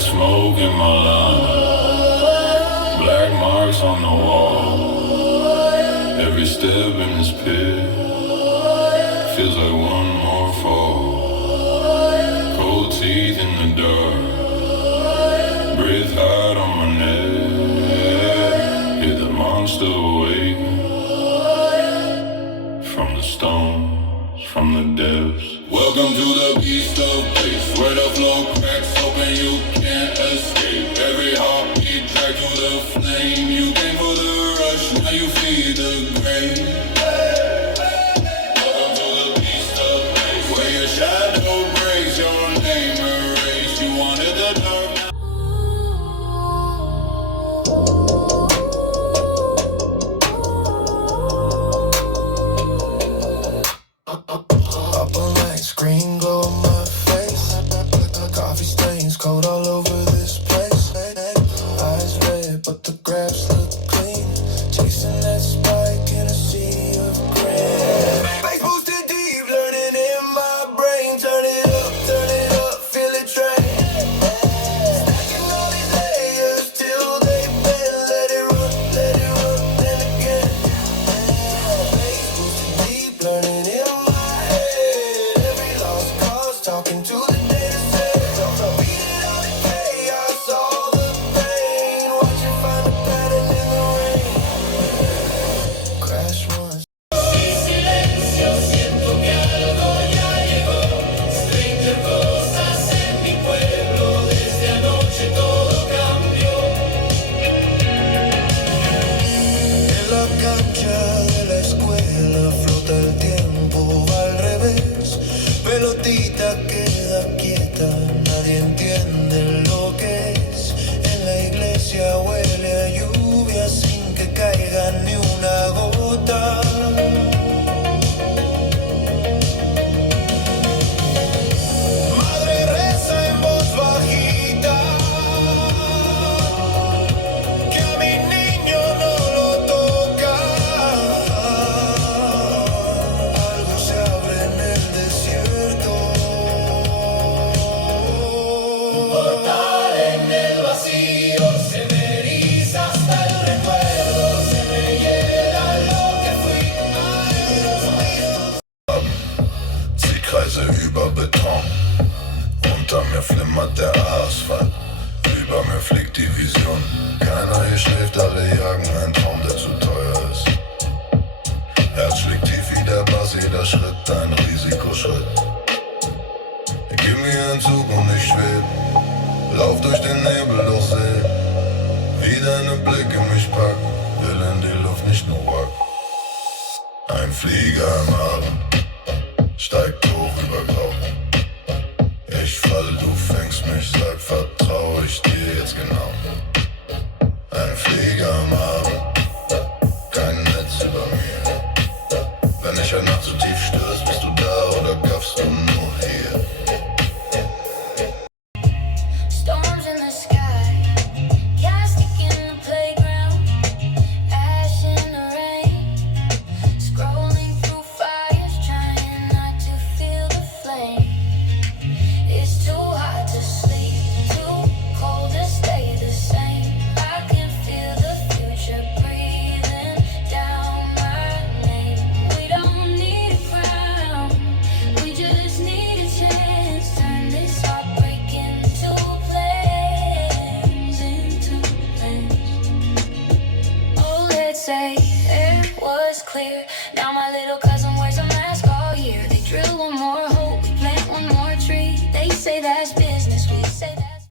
Smoke in my lungs, black marks on the wall. Every step in this pit feels like one more fall. Cold teeth in the dark, breath hot on my neck. Hear the monster awake from the stones, from the depths. Welcome to the beast of peace, where the flow cracks open, you can't escape. Every heartbeat dragged to the flame. You came for the rush, now you feed the grave. Welcome to the beast of peace, where your shadow breaks, your name erased. You wanted the dark now. Up all night, screen glow on my face. Coffee stains, cold all over this place. Eyes red, but the grabs look clean. Chasing that spike in a sea of green. Bass boosted deep, learning in my brain. Turn it up, feel it train. Stacking all these layers till they bend. Let it run, then again. Bass boosted deep, learning in my head. Every lost cause, talking to the data set. Beating all the chaos, all the pain. Watch you find a pattern in the rain. Crash once. Silencio, siento que algo ya llegó. Stranger cosas en mi pueblo. Desde anoche todo cambió. En la cancha de la escuela flota el tiempo al revés. Pelotita queda quieta, nadie entiende lo que es. En la iglesia huele a lluvia sin que caiga ni una gota. Madre reza en voz bajita que a mi niño no lo toca. Algo se abre en el desierto. Un portal en el vacío. Se me eriza hasta el recuerdo. Se me hiela lo que fui. Ziehkreise über Beton. Unter mir flimmert der Asphalt. Über mir fliegt die Vision. Keiner hier schläft, alle jagen einen Traum, der zu teuer ist. Herz schlägt tief wie der Bass, jeder Schritt ein Risikoschritt. Gib mir einen Zug und ich schweb. Lauf durch den Nebel, doch seh, wie deine Blicke mich packen. Will in die Luft, nicht nur wack. Ein Flieger im Abend steigt hoch über Grau. Ich fall, du fängst mich, sag, vertrau ich dir jetzt genau. Ein Flieger am Abend, kein Netz über mir. Wenn ich eine Nacht zu tief stößt, bist du da oder gaffst du nur hier? Storms in the sky, plastic in the playground, ash in the rain, scrolling through fires, trying not to feel the flame. It's too hot to Now my little cousin